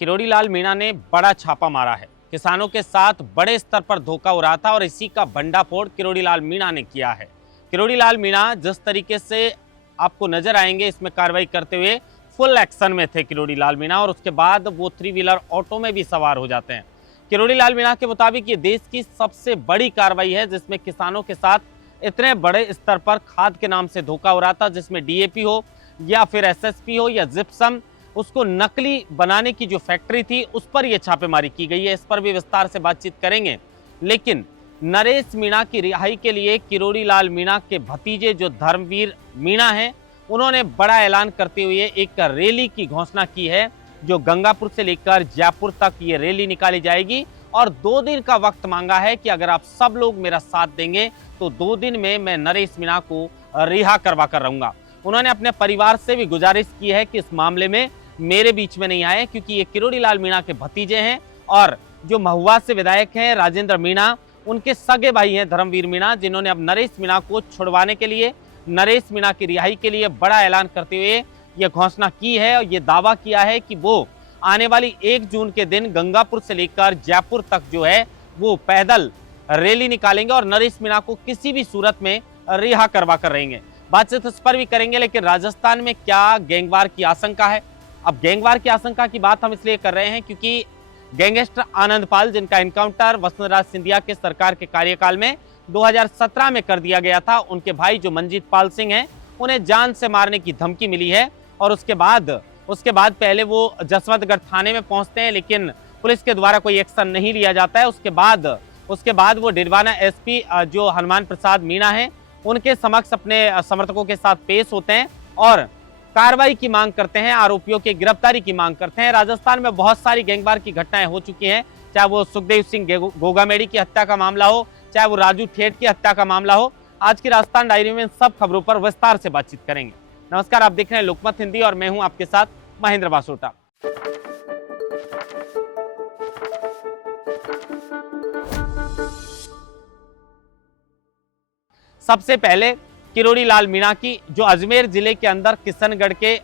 किरोड़ी लाल मीणा ने बड़ा छापा मारा है। किसानों के साथ बड़े स्तर पर धोखा हो रहा था और इसी का भंडाफोड़ किरोड़ी लाल मीणा ने किया है। किरोड़ी लाल मीणा जिस तरीके से आपको नजर आएंगे इसमें कार्रवाई करते हुए फुल एक्शन में थे किरोड़ी लाल मीणा, और उसके बाद वो 3 व्हीलर ऑटो में भी सवार हो जाते हैं। किरोड़ी लाल मीणा के मुताबिक ये देश की सबसे बड़ी कार्रवाई है जिसमें किसानों के साथ इतने बड़े स्तर पर खाद के नाम से धोखा हो रहा था, जिसमें डीएपी हो या फिर एसएसपी हो या जिप्सम, उसको नकली बनाने की जो फैक्ट्री थी उस पर यह छापेमारी की गई है। इस पर भी विस्तार से बातचीत करेंगे। लेकिन नरेश मीणा की रिहाई के लिए किरोड़ी लाल मीणा के भतीजे जो धर्मवीर मीणा हैं, उन्होंने बड़ा ऐलान करते हुए एक रैली की घोषणा की है, जो गंगापुर से लेकर जयपुर तक ये रैली निकाली जाएगी और 2 दिन का वक्त मांगा है कि अगर आप सब लोग मेरा साथ देंगे तो 2 दिन में मैं नरेश मीणा को रिहा करवा कर रहूंगा। उन्होंने अपने परिवार से भी गुजारिश की है कि इस मामले में मेरे बीच में नहीं आए, क्योंकि ये किरोड़ी लाल मीणा के भतीजे हैं और जो महुआ से विधायक हैं राजेंद्र मीणा, उनके सगे भाई हैं धर्मवीर मीणा, जिन्होंने अब नरेश मीणा को छुड़वाने के लिए, नरेश मीणा की रिहाई के लिए बड़ा ऐलान करते हुए यह घोषणा की है और ये दावा किया है कि वो आने वाली 1 जून के दिन गंगापुर से लेकर जयपुर तक जो है वो पैदल रैली निकालेंगे और नरेश मीणा को किसी भी सूरत में रिहा करवा कर रहेंगे। बातचीत इस पर भी करेंगे। लेकिन राजस्थान में क्या गैंगवार की आशंका है? अब गैंगवार की आशंका की बात हम इसलिए कर रहे हैं क्योंकि गैंगस्टर आनंदपाल, जिनका एनकाउंटर वसुंधरा सिंधिया के सरकार के कार्यकाल में 2017 में कर दिया गया था, उनके भाई जो मंजीत पाल सिंह हैं, उन्हें जान से मारने की धमकी मिली है और उसके बाद पहले वो जसवंतगढ़ थाने में पहुंचते हैं, लेकिन पुलिस के द्वारा कोई एक्शन नहीं लिया जाता है। उसके बाद वो डिडवाना एसपी जो हनुमान प्रसाद मीणा हैं, उनके समक्ष अपने समर्थकों के साथ पेश होते हैं और कार्रवाई की मांग करते हैं, आरोपियों की गिरफ्तारी की मांग करते हैं। राजस्थान में बहुत सारी गैंगवार की घटनाएं हो चुकी हैं, चाहे वो सुखदेव सिंह गोगामेड़ी की हत्या का मामला हो, चाहे वो राजू ठेठ की हत्या का मामला हो। आज की राजस्थान डायरी में इन सब खबरों पर विस्तार से बातचीत करेंगे। नमस्कार, आप देख रहे हैं लोकमत हिंदी और मैं हूं आपके साथ महेंद्र बासोटा। सबसे पहले किरोड़ी लाल मीणा की, जो अजमेर जिले के अंदर किशनगढ़ के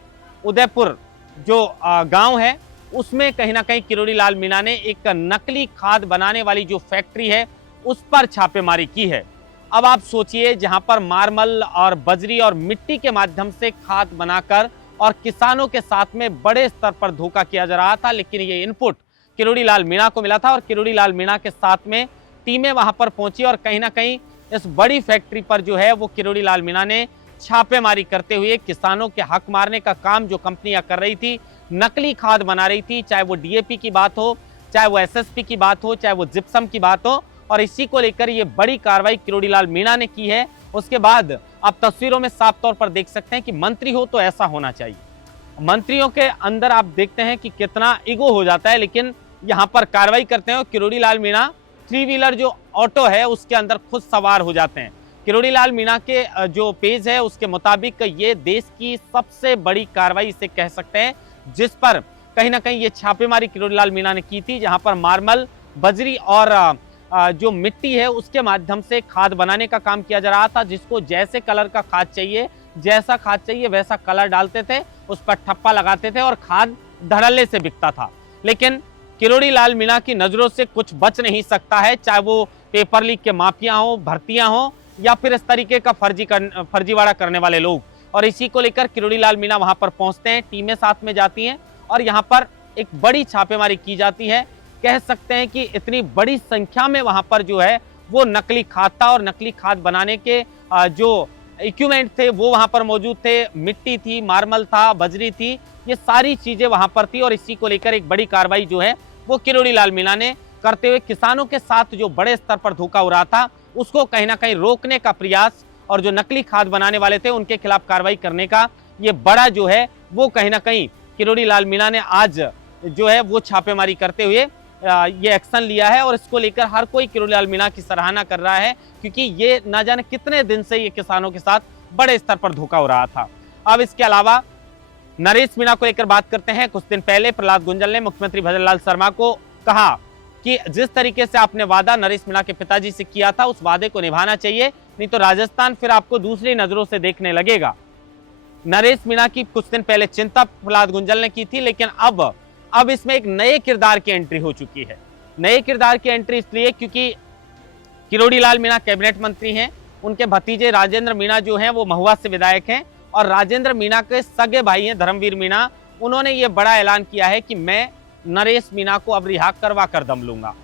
उदयपुर जो गांव है, उसमें कहीं ना कहीं किरोड़ी लाल मीणा ने एक नकली खाद बनाने वाली जो फैक्ट्री है उस पर छापेमारी की है। अब आप सोचिए, जहां पर मार्बल और बजरी और मिट्टी के माध्यम से खाद बनाकर और किसानों के साथ में बड़े स्तर पर धोखा किया जा रहा था, लेकिन ये इनपुट किरोड़ी लाल मीणा को मिला था और किरोड़ी लाल मीणा के साथ में टीमें वहां पर पहुंची और कहीं ना कहीं इस बड़ी फैक्ट्री पर जो है वो किरोड़ी लाल मीणा ने छापेमारी करते हुए किसानों के हक मारने का काम जो कंपनियां कर रही थी, नकली खाद बना रही थी, चाहे वो डीएपी की बात हो, चाहे वो एसएसपी की बात हो, चाहे वो जिप्सम की बात हो, और इसी को लेकर ये बड़ी कार्रवाई किरोड़ी लाल मीणा ने की है। उसके बाद आप तस्वीरों में साफ तौर पर देख सकते हैं कि मंत्री हो तो ऐसा होना चाहिए। मंत्रियों के अंदर आप देखते हैं कि कितना ईगो हो जाता है, लेकिन यहाँ पर कार्रवाई करते हैं किरोड़ी लाल मीणा 3 व्हीलर जो ऑटो है उसके अंदर खुद सवार हो जाते हैं। किरोड़ी लाल मीणा के जो पेज है उसके मुताबिक ये देश की सबसे बड़ी कार्रवाई इसे कह सकते हैं, जिस पर कहीं ना कहीं ये छापेमारी किरोड़ी लाल मीणा ने की थी, जहां पर मार्बल, बजरी और जो मिट्टी है उसके माध्यम से खाद बनाने का काम किया जा रहा था। जिसको जैसे कलर का खाद चाहिए, जैसा खाद चाहिए वैसा कलर डालते थे, उस पर ठप्पा लगाते थे और खाद धड़ल्ले से बिकता था। लेकिन किरोड़ी लाल मीणा की नजरों से कुछ बच नहीं सकता है, चाहे वो पेपर लीक के माफिया हो, भर्तियां हो या फिर इस तरीके का फर्जीवाड़ा करने वाले लोग। और इसी को लेकर किरोड़ी लाल मीणा वहां पर पहुंचते हैं, टीमें साथ में जाती हैं और यहाँ पर एक बड़ी छापेमारी की जाती है। कह सकते हैं कि इतनी बड़ी संख्या में वहां पर जो है वो नकली खाद था और नकली खाद बनाने के जो इक्विपमेंट थे वो वहां पर मौजूद थे। मिट्टी थी, मार्बल था, बजरी थी, ये सारी चीजें वहां पर थी और इसी को लेकर एक बड़ी कार्रवाई जो है वो किरोड़ी लाल मीणा ने करते हुए किसानों के साथ जो बड़े स्तर पर धोखा हो रहा था उसको कहीं ना कहीं रोकने का प्रयास और जो नकली खाद बनाने वाले थे उनके खिलाफ कार्रवाई करने का ये बड़ा जो है वो कहीं ना कहीं किरोड़ी लाल मीणा ने आज जो है वो छापेमारी करते हुए ये एक्शन लिया है। और इसको लेकर हर कोई किरोड़ी लाल मीणा की सराहना कर रहा है, क्योंकि ये ना जाने कितने दिन से ये किसानों के साथ बड़े स्तर पर धोखा हो रहा था। अब इसके अलावा नरेश मीणा को लेकर बात करते हैं। कुछ दिन पहले प्रहलाद गुंजल ने मुख्यमंत्री भजनलाल शर्मा को कहा कि जिस तरीके से आपने वादा नरेश मीणा के पिताजी से किया था उस वादे को निभाना चाहिए, नहीं तो राजस्थान फिर आपको दूसरी नजरों से देखने लगेगा। नरेश मीणा की कुछ दिन पहले चिंता प्रहलाद गुंजल ने की थी, लेकिन अब अब इसमें एक नए किरदार की एंट्री हो चुकी है। नए किरदार की एंट्री इसलिए क्योंकि किरोड़ी लाल मीणा कैबिनेट मंत्री हैं, उनके भतीजे राजेंद्र मीणा जो हैं वो महुआ से विधायक हैं और राजेंद्र मीणा के सगे भाई हैं धर्मवीर मीणा। उन्होंने ये बड़ा ऐलान किया है कि मैं नरेश मीणा को अब रिहा करवा कर दम लूंगा।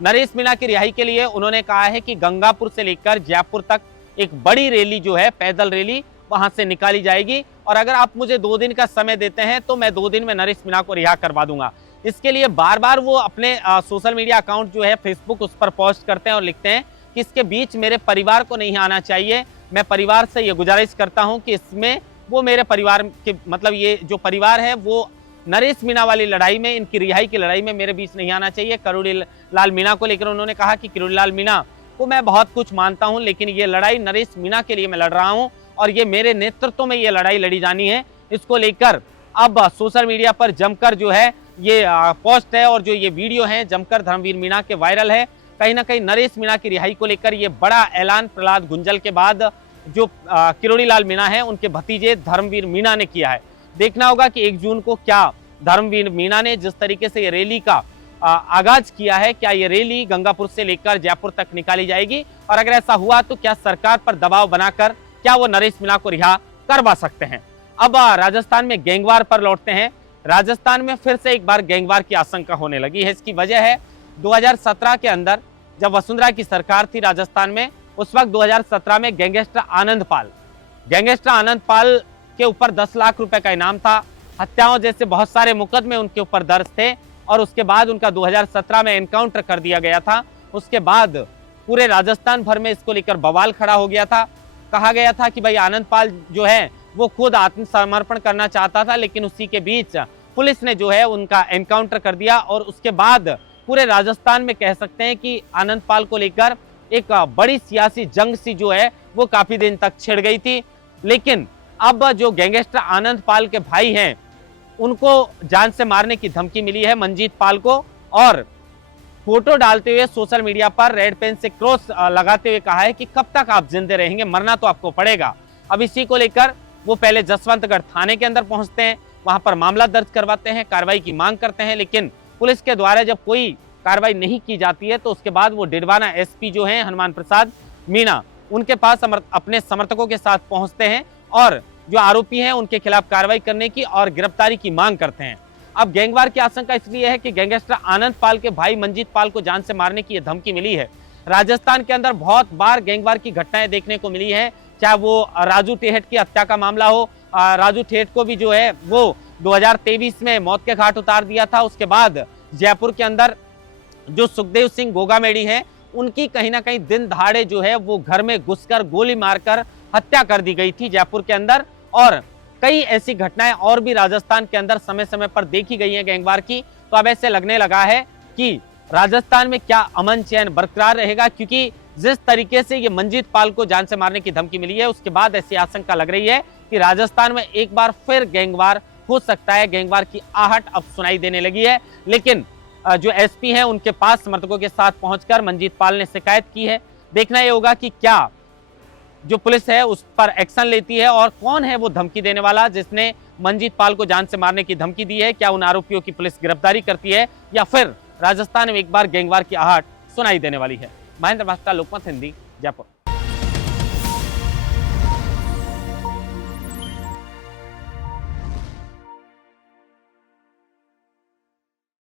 नरेश मीणा की रिहाई के लिए उन्होंने कहा है कि गंगापुर से लेकर जयपुर तक एक बड़ी रैली जो है, पैदल रैली, वहां से निकाली जाएगी और अगर आप मुझे 2 दिन का समय देते हैं तो मैं 2 दिन में नरेश मीणा को रिहा करवा दूंगा। इसके लिए बार बार वो अपने सोशल मीडिया अकाउंट जो है फेसबुक, उस पर पोस्ट करते हैं और लिखते हैं कि इसके बीच मेरे परिवार को नहीं आना चाहिए। मैं परिवार से ये गुजारिश करता हूं कि इसमें वो मेरे परिवार के, मतलब ये जो परिवार है वो नरेश मीणा वाली लड़ाई में, इनकी रिहाई की लड़ाई में मेरे बीच नहीं आना चाहिए। किरोड़ी लाल मीणा को लेकर उन्होंने कहा कि किरोड़ी लाल मीणा को मैं बहुत कुछ मानता हूं, लेकिन ये लड़ाई नरेश मीणा के लिए मैं लड़ रहा हूं और ये मेरे नेतृत्व में ये लड़ाई लड़ी जानी है। इसको लेकर अब सोशल मीडिया पर जमकर जो है ये पोस्ट है और जो ये वीडियो है जमकर धर्मवीर मीणा के वायरल है। कहीं ना कहीं नरेश मीणा की रिहाई को लेकर ये बड़ा ऐलान प्रहलाद गुंजल के बाद जो किरोड़ी लाल मीणा है उनके भतीजे धर्मवीर मीणा ने किया है। देखना होगा कि 1 जून को क्या धर्मवीर मीणा ने जिस तरीके से ये रैली का आगाज किया है, क्या ये रैली गंगापुर से लेकर जयपुर तक निकाली जाएगी और अगर ऐसा हुआ तो क्या सरकार पर दबाव बनाकर क्या वो नरेश मीणा को रिहा करवा सकते हैं। अब राजस्थान में गैंगवार पर लौटते हैं। राजस्थान में फिर से एक बार गैंगवार की आशंका होने लगी है। इसकी वजह है 2017 के अंदर जब वसुंधरा की सरकार थी राजस्थान में, उस वक्त 2017 में गैंगस्टर आनंद पाल के ऊपर 10 लाख रुपए का इनाम था। हत्याओं जैसे बहुत सारे मुकदमे उनके ऊपर दर्ज थे और उसके बाद उनका 2017 में एनकाउंटर कर दिया गया था। उसके बाद पूरे राजस्थान भर में इसको लेकर बवाल खड़ा हो गया था। कहा गया था कि भाई आनंद पाल जो है वो खुद आत्मसमर्पण करना चाहता था, लेकिन उसी के बीच पुलिस ने जो है उनका एनकाउंटर कर दिया और उसके बाद पूरे राजस्थान में कह सकते हैं कि आनंद पाल को लेकर एक बड़ी सियासी जंग सी जो है वो काफी दिन तक छिड़ गई थी। लेकिन अब जो गैंगस्टर आनंद पाल के भाई हैं उनको जान से मारने की धमकी मिली है मंजीत पाल को और फोटो डालते हुए सोशल मीडिया पर रेड पेन से क्रॉस लगाते हुए कहा है कि कब तक आप जिंदे रहेंगे, मरना तो आपको पड़ेगा। अब इसी को लेकर वो पहले जसवंतगढ़ थाने के अंदर पहुंचते हैं, वहां पर मामला दर्ज करवाते हैं, कार्रवाई की मांग करते हैं, लेकिन पुलिस के द्वारा जब कोई कार्रवाई नहीं की जाती है तो उसके बाद वो डिडवाना एसपी जो हैं हनुमान प्रसाद मीणा, उनके पास अपने समर्थकों के साथ पहुंचते हैं और जो आरोपी हैं उनके खिलाफ कार्रवाई करने की और गिरफ्तारी की मांग करते हैं। अब गैंगवार की आशंका इसलिए है कि गैंगस्टर आनंद पाल के भाई मंजीत पाल को जान से मारने की यह धमकी मिली है। राजस्थान के अंदर बहुत बार गैंगवार की घटनाएं देखने को मिली है, चाहे वो राजू टेहट की हत्या का मामला हो। राजू टेहट को भी जो है वो 2023 में मौत के घाट उतार दिया था। उसके बाद जयपुर के अंदर जो सुखदेव सिंह गोगामेड़ी है उनकी कहीं ना कहीं दिन दहाड़े जो है वो घर में घुसकर गोली मारकर हत्या कर दी गई थी जयपुर के अंदर। और कई ऐसी घटनाएं और भी राजस्थान के अंदर समय समय पर देखी गई हैं गैंगवार की। तो अब ऐसे लगने लगा है कि राजस्थान में क्या अमन चैन बरकरार रहेगा, क्योंकि जिस तरीके से ये मंजीत पाल को जान से मारने की धमकी मिली है उसके बाद ऐसी आशंका लग रही है कि राजस्थान में एक बार फिर गैंगवार हो सकता है। गैंगवार की आहट अब सुनाई देने लगी है, लेकिन जो एसपी हैं उनके पास समर्थकों के साथ पहुंचकर मंजीत पाल ने शिकायत की है। देखना ये होगा कि क्या जो पुलिस है उस पर एक्शन लेती है और कौन है वो धमकी देने वाला जिसने मंजीत पाल को जान से मारने की धमकी दी है। क्या उन आरोपियों की पुलिस गिरफ्तारी करती है या फिर राजस्थान में एक बार गैंगवार की आहट सुनाई देने वाली है। महेंद्र भास्कर, लोकमत हिंदी, जयपुर।